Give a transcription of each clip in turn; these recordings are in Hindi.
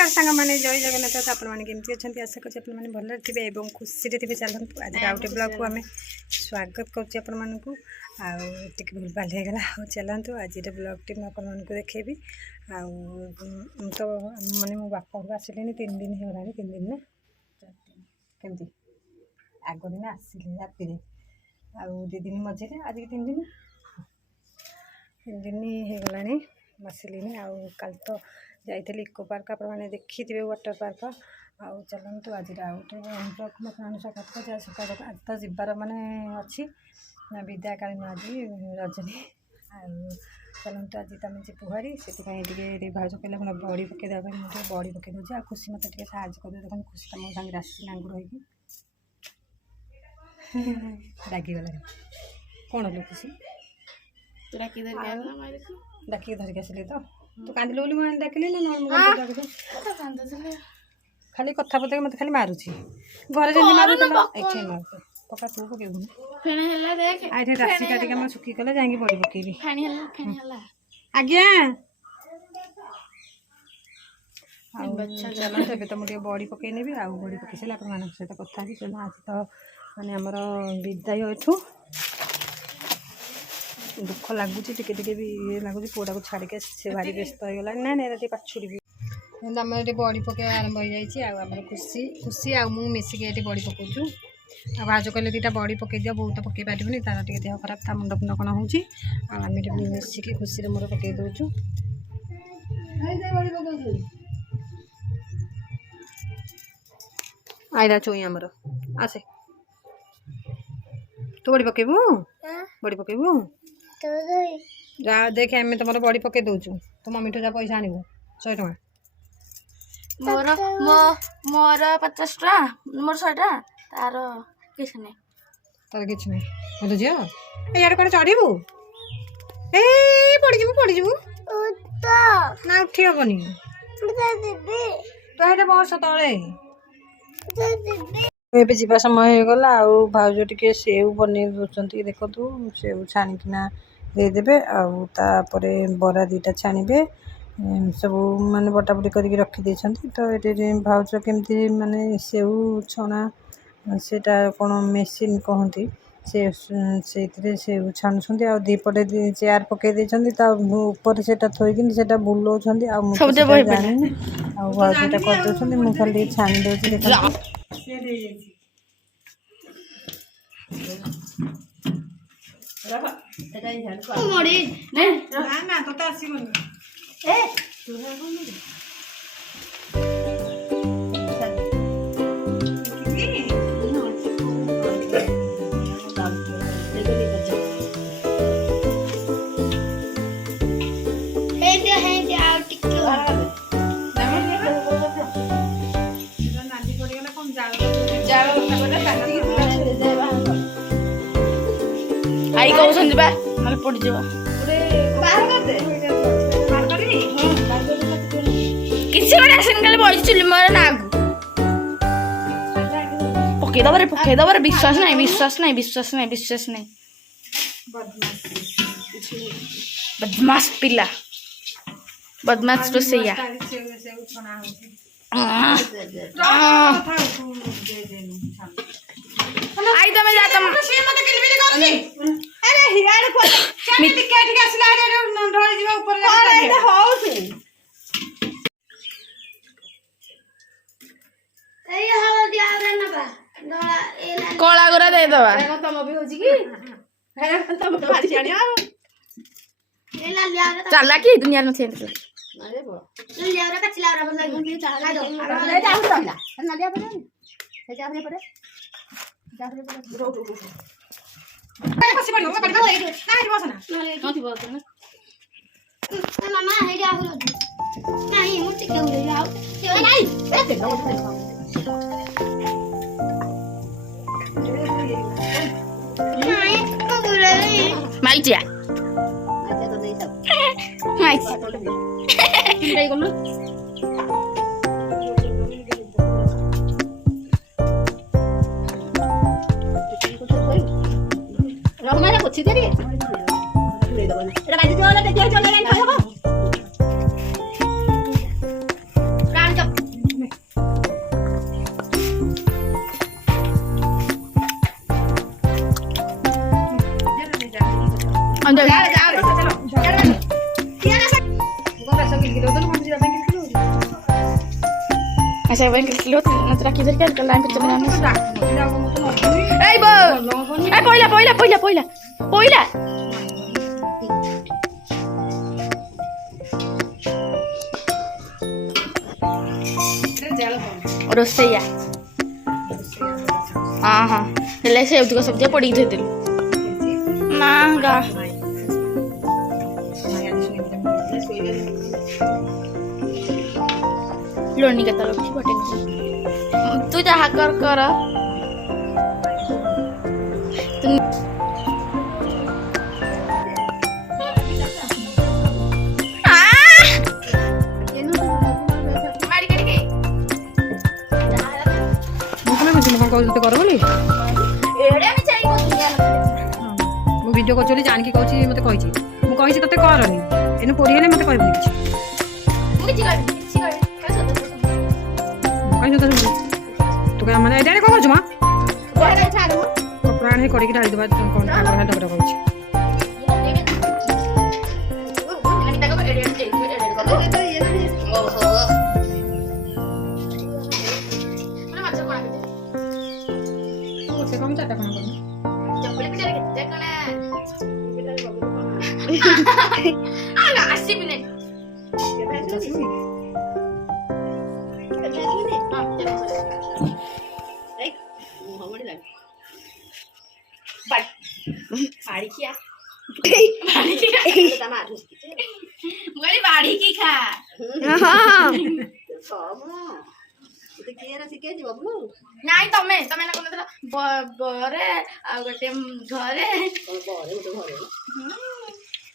सांग मैंने जय जगन्नाथ आपमती अच्छा आशा कर भल थे और खुशी थे चलते आज आउटे ब्लॉग को आम स्वागत करूँ आगे भूल भाल हो गला चलतु आज ब्लॉग टी मुझे देखेबी तो मैंने मो बापा घर आसिले 3 दिन होगा 3 दिन ना केमती आग दिन आसिले राति आउ 2 दिन मझे आज 3 दिन 3 दिन हो गला बसिली आउ कल तो जाइली इको पार्क आपने देखी थे वाटर पार्क आउ चलतु आज आउटे ब्लॉग मत स्वागत आज तो जीवार माने अच्छी विदाकालीन आज रजनी चलतु आज तुम जीपू भारी से भाज कहले मैं बड़ी पकईदा मुझे बड़ी पकई दूसरी आ खुशी मत साहय कर देख खुशी तुम सागे आसी नांगुर हो रागिगला कौन लो खुशी डाक धरिक आसिले तो तू कांदिलु बोली मुझे डाकिली ना खाली कथा पता मत खाली मारुची घर जमी मारुला एठे मार पका तू पकेबु फेण हला देख आइथे राशि काटिक हम सुखी कले जांगी बड़ी पकेबी फेणी हला आज्ञा चलो तबे तो मुझे बड़ी पकई नेबी आ बड़ी पकई सारा अपन सहित कथा भी चलो आज तो माने हमर विदाय एठू दुख लगुच टिके भी लगुच पुआ को छाड़ के से भारी व्यस्त हो गला ना ना पाछुड़ी भी आम ये बड़ी पकई आरंभ हो जाए खुशी खुशी आ मिसिक ये बड़ी पकाचु आ भाज कहले 2टा बड़ी पकई दिया बहुत पकई पारिबनी तार टिके देह खराब था मुंड फुंड कण होउची आ आम मिसिक खुशी मोर पकई दउचु आइला चोई आमर आसे तू बड़ी पकेबू बड़ी पकेबू जा देख आम तुम बड़ी पकई दउचु तुम मम्मी ठू जा पैसा आनिबू 100 टका मोर मोर 50 टा मोर 100 टा तार किछ नै तार किछ नै बोल जियो ए यार कोन चढ़ीबू ए पड़ी जीवू उठा ना उठी हबनी दीदी तो हेटे बस तळे ଏବେ ଯିବା ସମୟ ହେଇଗଲା ଆଉ ଭାଉଜ ଟିକେ ସେଉ ବନେଇ ଦଉଛନ୍ତି ଦେଖନ୍ତୁ ସେଉ ଛାଣିକିନା ଦେଇଦେବେ ଆଉ ତାପରେ ବରା 2ଟା ଛାଣିବେ ସବୁ ମାନେ ବଟାବଟି କରିକି ରଖିଦେଇଛନ୍ତି ତ ଏଠି ଭାଉଜ କେମିତି ମାନେ ସେଉ ଛଣା ସେଟା କ'ଣ ମେସିନ୍ କହନ୍ତି ସେଇଥିରେ ସେଉ ଛାଣୁଛନ୍ତି ଆଉ 2 ପଟେ ଚେୟାର ପକେଇ ଦେଇଛନ୍ତି ତା ଉପରେ ସେଟା ଥୋଇକିନି ସେଟା ବୁଲଉଛନ୍ତି ଆଉ ମୁଁ ଜାଣିନି ଆଉ ଭାଉଜ ଏଟା କରିଦେଉଛନ୍ତି ମୁଁ ଖାଲି ଟିକେ ଛାଣି ଦେଉଛି ଦେଖନ୍ତୁ ନା ତୋତେ ଆସିବନି आई कहउछन बा माल पड़ जबा बाहर कर दे बाहर करी किसी बड़े एक्शन कले बॉयज चुली मरे ना पके दबरे विश्वास नहीं बदमाश पिला बदमाश तो सैया आई तो मैं जाता हूं अरे हियाड़ को चाटी के आसला रे ढोली जीवा ऊपर अरे होउ तू ए हवा दिया रे ना बा कोला गोरा दे दवा एगो तम भी होजी की हेरा तम तो भारी छाणी आ ए ला लिया रे चला की दुनिया में छेन अरे बो लिया रे कचला रे बन लगी चाह ला दो ले जा उठला ना लिया पड़े से जा पड़े रो कसी पड़ी होगा पड़ी ना बस ना नहीं बस ना मामा हे जा हो नहीं मुट्ठी के हो जाओ नहीं ए दे लो नहीं कुरे माइटिया अच्छा तो नहीं सब माइट नहीं कोन ପୋଛି ଦେ ଟିକେ ଏଟା ବାଜି ଚଲେ ଦେଖିଆ ଚଲେ ଯାଇ ଖାଇ ହବ ପ୍ରାଣ ଚପ अंदर जा जा चलो क्या ना ऐसे बैंक किलो नतरा किधर क्या कर लाइन पे चलना ए बो ए पहिला पहिला पहिला पहिला पहिला रोसैया हां हां ले से उतको सब्जी पड़ी दे दे महंगा लोणी का तलब की बटन तू जहाँ कर तुम वीडियो कर जानकी कहूँ मत कही मुझे ते करनी एनु पोड़ी हेले मत कहबनी तू क्या मैंने एडे कौन कमा कपड़ा आने करके ढाली देबा कौन डबरा कहूँ कम चाटा कौन बाड़ी की खा ନାଇଁ ତମେ ତମେ ନା କହିଲା ବରେ ଆଉ ଗୋଟେ ଘରେ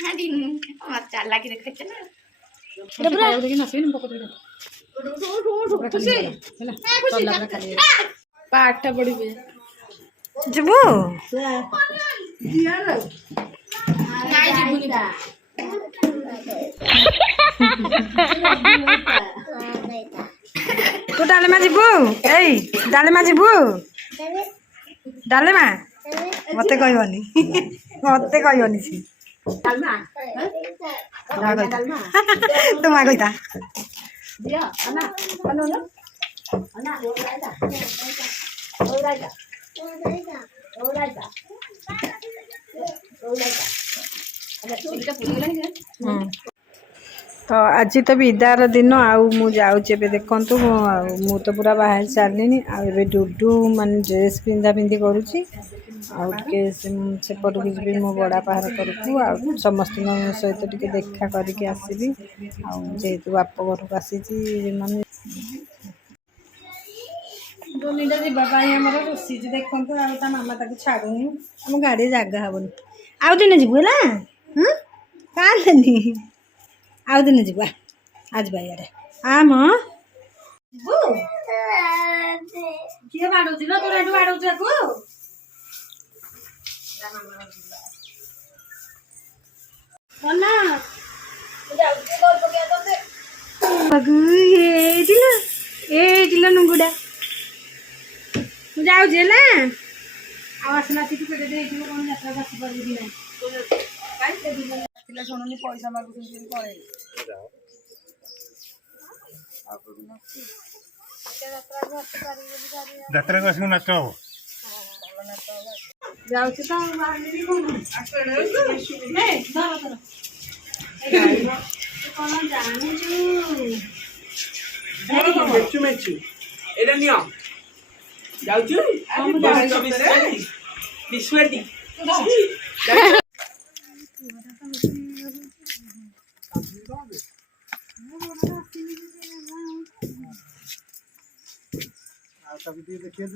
ହଁ ଦିନ ଚାଲାକି ଦେଖାଇଛ ନା ପାଠ ପଢିବେ ଯିବୁ ନାଇଁ ଯିବୁନି तू डालेमा जीबू ए डालेमा जीबू डालेमा मते कहबनी सी डालमा तू मा कहता दिया अना बनोलो अना ओराइदा तो आज तो विदार दिन आउ जाऊे देखु मु तो पूरा बाहर सारे आए डुडू मान ड्रेस पिंधा पिंधि करुच्ची सेपट की जी मो बड़ा पाहार करकू आ समस्त सहित टे देखा करके आसबि जेहेतु बाप घर को आसी माने डोलीटा जावाई रोसी देखु आ मामा ताक छाड़ूनी आम गाड़ी जगह हेनी आउ दिन जीवु है कानी आउ दिन जीवा आज भाई आम किए बाड़ू ना तोर एटू बाड़ू नुंगुड़ा जाऊे ना आसना सीट पेटे कौन यात्रा आसी पारि ना शुणुनी पैसा मागुन पड़े ଯାତ୍ରା ଆସିବୁ ନାଚ ହବ ଯାଉଛି ତ କଣ ଜାଣିଛୁ ଏଇଟା ନିଅ ଯାଉଛୁ ବିଶ୍ୱାଦି देखिए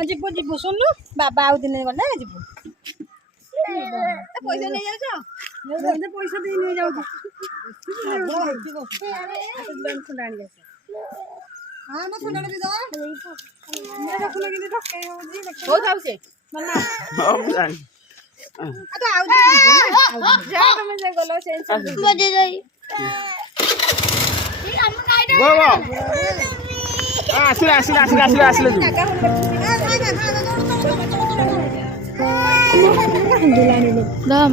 जीवु जीवु शुणु बाबा आउ दिन गले जीवु ପଇସା ନେଇଯାଉଛ ପଇସା ଦେଇ ନେଇଯାଉଛି ହଉ ଥାଉ ସେ ତମେ ଯେ ଗଲ ସେ ଆସିଲେ ଆସିଲେ ଆସିଲେ ଆସିଲେ ଆସିଲେ দাম